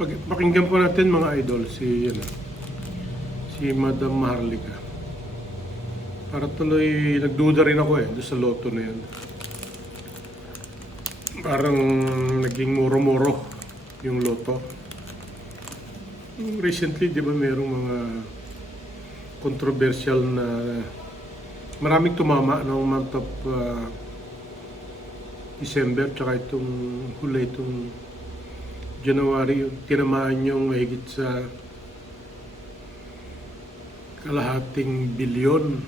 Pag, pakinggan po natin mga idol si ano, si Madam Maharlika. Para tuloy nagduda rin ako eh doon sa loto na yun. Parang naging muro-muro yung loto. Recently, di ba merong mga controversial na maraming tumama noong month of uh, December tsaka itong huli itong January tinamaan yung mahigit sa kalahating bilyon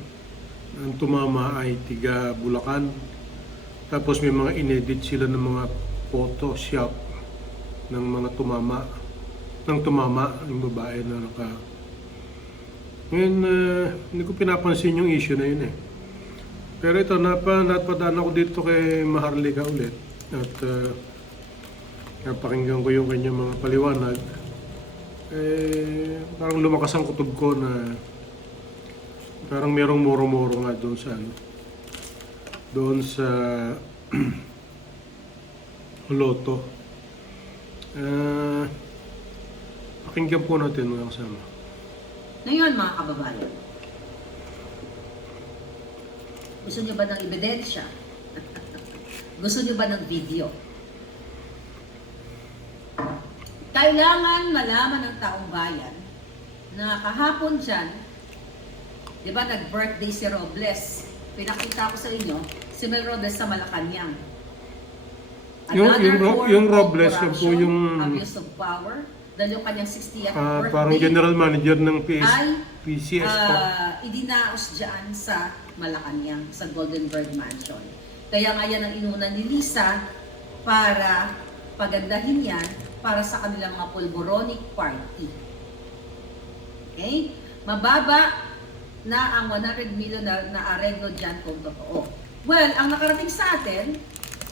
ang tumama ay tiga Bulacan. Tapos may mga inedit sila ng mga photoshop ng mga tumama ng tumama yung babae na naka ngayon uh, hindi ko pinapansin yung issue na yun eh. Pero ito napa, napadaan ako dito kay Maharlika ulit at uh, napakinggan ko yung kanyang mga paliwanag, eh, parang lumakas ang kutob ko na parang merong moro-moro nga doon sa ano, doon sa loto. Ah, pakinggan po natin mga kasama. Ngayon mga kababayan, gusto niyo ba ng ebidensya? gusto niyo ba ng video? Kailangan malaman ng taong bayan na kahapon dyan, di ba nag-birthday si Robles? Pinakita ko sa inyo, si Mel Robles sa Malacanang. Yung- Another yung yung of Robles, yan po yung- Abuse of power, dahil yung kanyang 60th Ah, birthday. parang general manager ng PS, Ay, PCS po. ah, idinaos dyan sa Malacanang, sa Golden Bird Mansion. Kaya nga yan ang inuna ni Lisa para pagandahin yan para sa kanilang mga pulboronic party. Okay? Mababa na ang 100 million na, na areglo dyan kung totoo. Well, ang nakarating sa atin,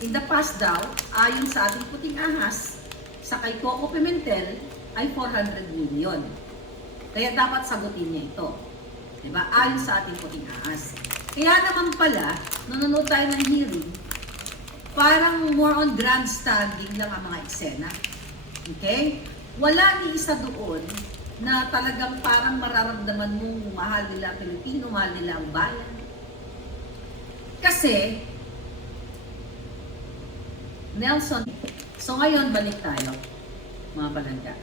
in the past daw, ayon sa ating puting ahas, sa kay Coco Pimentel, ay 400 million. Kaya dapat sagutin niya ito. Diba? Ayon sa ating puting ahas. Kaya naman pala, nanonood tayo ng hearing, parang more on grandstanding lang ang mga eksena. Okay? Wala ni isa doon na talagang parang mararamdaman mong mahal nila Pilipino, mahal nila ang bayan. Kasi, Nelson, so ngayon balik tayo, mga palangga.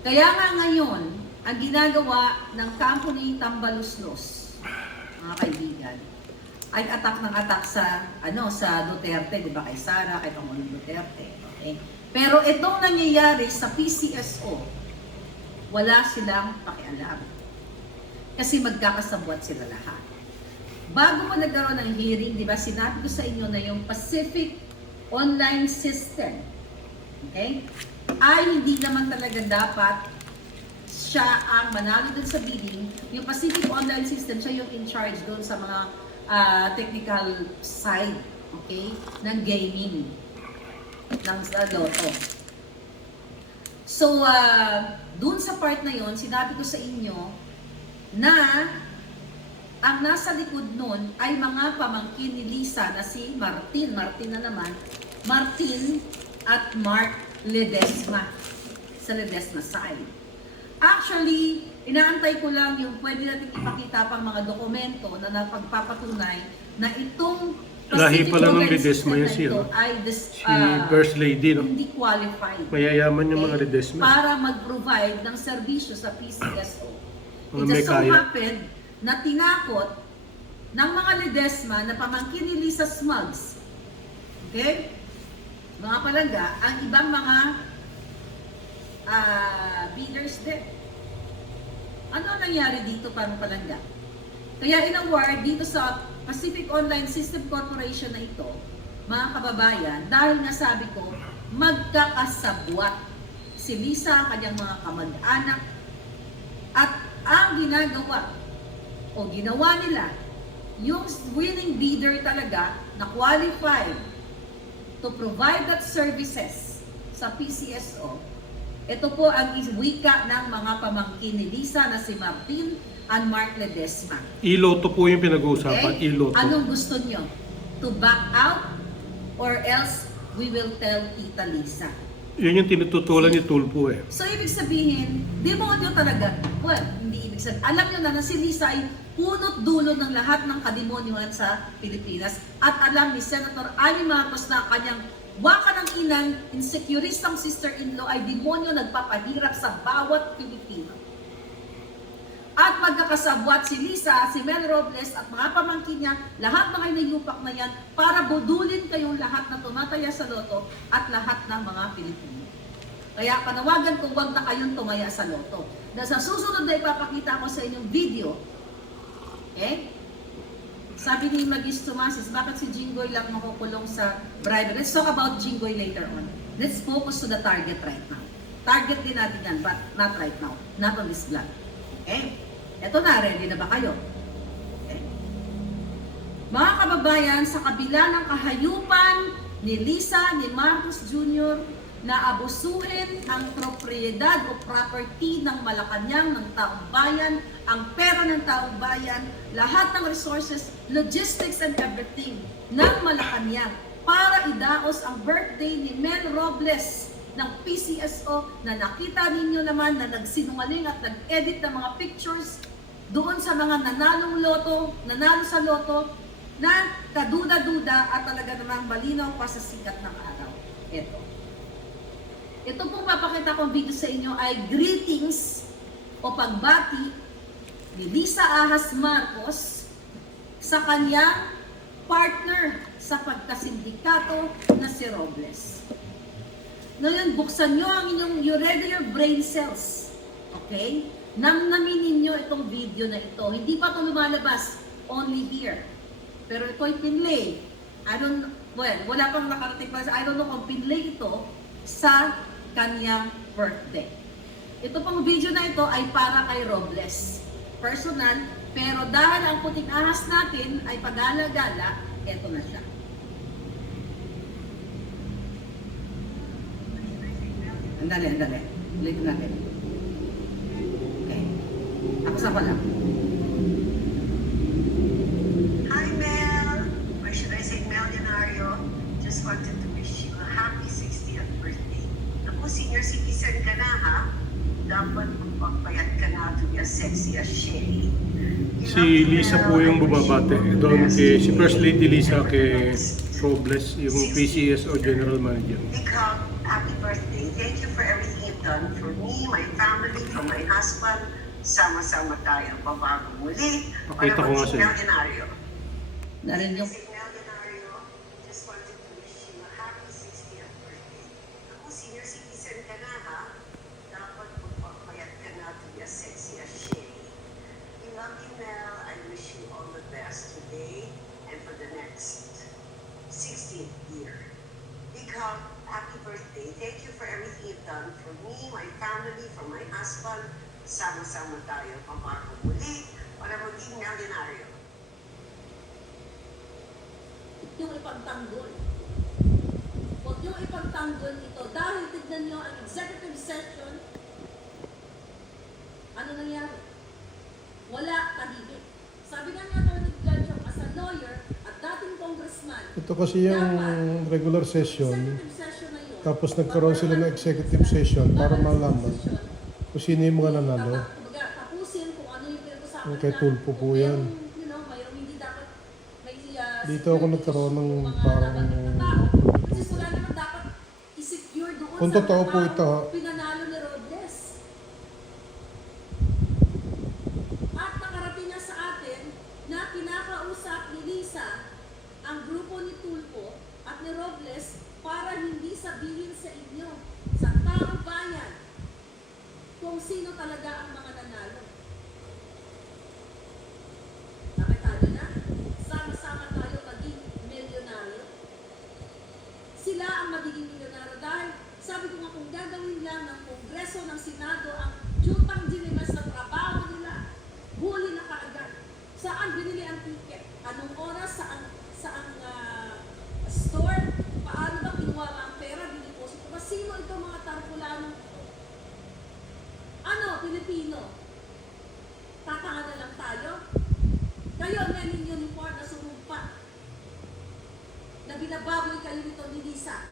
Kaya nga ngayon, ang ginagawa ng kampo ni Tambaluslos, mga kaibigan, ay atak ng atak sa ano sa Duterte, di ba kay Sara, kay Pangulong Duterte. Okay? Pero itong nangyayari sa PCSO, wala silang pakialam. Kasi magkakasabwat sila lahat. Bago mo nagkaroon ng hearing, di ba, sinabi ko sa inyo na yung Pacific Online System, okay, ay hindi naman talaga dapat siya ang manalo dun sa bidding. Yung Pacific Online System, siya yung in charge doon sa mga ah, technical side, okay, ng gaming ng sa Lotto. So, uh, dun sa part na yon sinabi ko sa inyo na ang nasa likod nun ay mga pamangkin ni Lisa na si Martin. Martin na naman. Martin at Mark Ledesma sa Ledesma side. Actually, inaantay ko lang yung pwede natin ipakita pang mga dokumento na napagpapatunay na itong Lahi pala ng Ledesma yan siya, no? ay this, Si ah, First Lady, no? hindi qualified Mayayaman yung mga okay, Ledesma. para mag-provide ng serbisyo sa PCSO. Mga It may just so kaya. happened na tinakot ng mga Ledesma na pamangkin ni Lisa Smugs. Okay? Mga palangga, ang ibang mga ah, bidders din. Ano ang nangyari dito parang palangga? Kaya in-award dito sa Pacific Online System Corporation na ito, mga kababayan, dahil nga sabi ko, magkakasabwat si Lisa, kanyang mga kamag-anak, at ang ginagawa o ginawa nila, yung willing bidder talaga na qualified to provide that services sa PCSO, ito po ang wika ng mga pamangkin ni Lisa na si Martin and Mark Ledesma. Iloto po yung pinag-uusapan. Iloto. Anong gusto nyo? To back out or else we will tell Tita Lisa. Yun yung tinututulan ni Tulpo eh. So, ibig sabihin, demonyo talaga. Well, hindi ibig sabihin. Alam nyo na na si Lisa ay punot dulo ng lahat ng kademonyuhan sa Pilipinas. At alam ni Senator Ali Marcos na kanyang waka ng inang insecuristang sister-in-law ay demonyo nagpapahirap sa bawat Pilipino. At magkakasabwat si Lisa, si Mel Robles at mga pamangkin niya, lahat mga inayupak na yan para budulin kayong lahat na tumataya sa loto at lahat ng mga Pilipino. Kaya panawagan ko huwag na kayong tumaya sa loto. Dahil sa susunod na ipapakita ko sa inyong video, eh, sabi ni Magis Tomasis, bakit si Jinggoy lang makukulong sa bribery? Let's talk about Jinggoy later on. Let's focus to the target right now. Target din natin yan, but not right now. Not on this vlog. Okay? Eto na, ready na ba kayo? Okay? Mga kababayan, sa kabila ng kahayupan ni Lisa, ni Marcos Jr., na abusuhin ang propriedad o property ng Malacanang ng taong bayan, ang pera ng taong bayan, lahat ng resources, logistics and everything ng Malacanang para idaos ang birthday ni Mel Robles ng PCSO na nakita ninyo naman na nagsinungaling at nag-edit ng mga pictures doon sa mga nanalong loto, nanalo sa loto, na kaduda-duda at talaga namang malinaw pa sa sikat ng araw. Ito. Ito pong papakita kong video sa inyo ay greetings o pagbati ni Lisa Ahas Marcos sa kanyang partner sa pagkasindikato na si Robles. Ngayon, buksan nyo ang inyong irregular brain cells. Okay? Namnamin ninyo itong video na ito. Hindi pa ito lumalabas. Only here. Pero ito'y pinlay. I don't, well, wala pang nakarating pa I don't know kung pinlay ito sa kanyang birthday. Ito pong video na ito ay para kay Robles. Personal, pero dahil ang puting ahas natin ay pagala-gala, eto na siya. Andali, andali. Ulitin natin. Okay. Ako sa pala. Hi Mel! Or should I say Melionario? Just wanted to wish you a happy 60th birthday. Naku, senior citizen ka na ha? Dapat magpapayat ka na to be as sexy as Shay. Si Lisa po yung bumabate. Doon kay, si First Lady Lisa kay Robles, yung PCSO General Manager. Big hug, happy birthday. Thank you for everything you've done for me, my family, for my husband. Sama-sama tayo pabago muli. Pakita ko nga sa'yo. Narinig nyo? Si Melionario, just wanted to wish you a happy 60th birthday. Ako, senior citizen ka na ha? Dapat magpapayat ka na to be as sexy as Shay. We love you, Mel. I wish you all the best today and for the next 60th year. Hug, happy birthday. Thank you for everything you've done for me, my family, for my husband. Sama-sama tayo pamago muli para maging milyonaryo. yung ipagtanggol. Huwag yung ipagtanggol ito dahil tignan nyo ang executive session. Ano nangyari? Wala tahimik. Sabi nga ni Atty. Gadjong as a lawyer at dating congressman, Ito kasi yung regular session, executive session na yun. tapos nagkaroon sila ng executive session para malaman kung sino yung mga nanalo. Tata- kumbaga, tapusin kung ano yung pinag-usapan Yung kay nila. Tulfo po Kung yan. You know, mayroong hindi dapat may uh, Dito ako nagkaroon ng mga parang dapat na tao. Kasi wala naman dapat i-secure doon Kung sa totoo mga po ito, ha? pinanalo ni Robles. At nakarating na sa atin na kinakausap ni Lisa ang grupo ni Tulfo at ni Robles para hindi sabihin sa inyo, sa taong bayan, kung sino talaga ang mga nanalo. Nakita nyo na? Sama-sama tayo maging milyonaryo. Sila ang magiging milyonaryo dahil sabi ko nga kung gagawin lang ng Kongreso ng Senado ang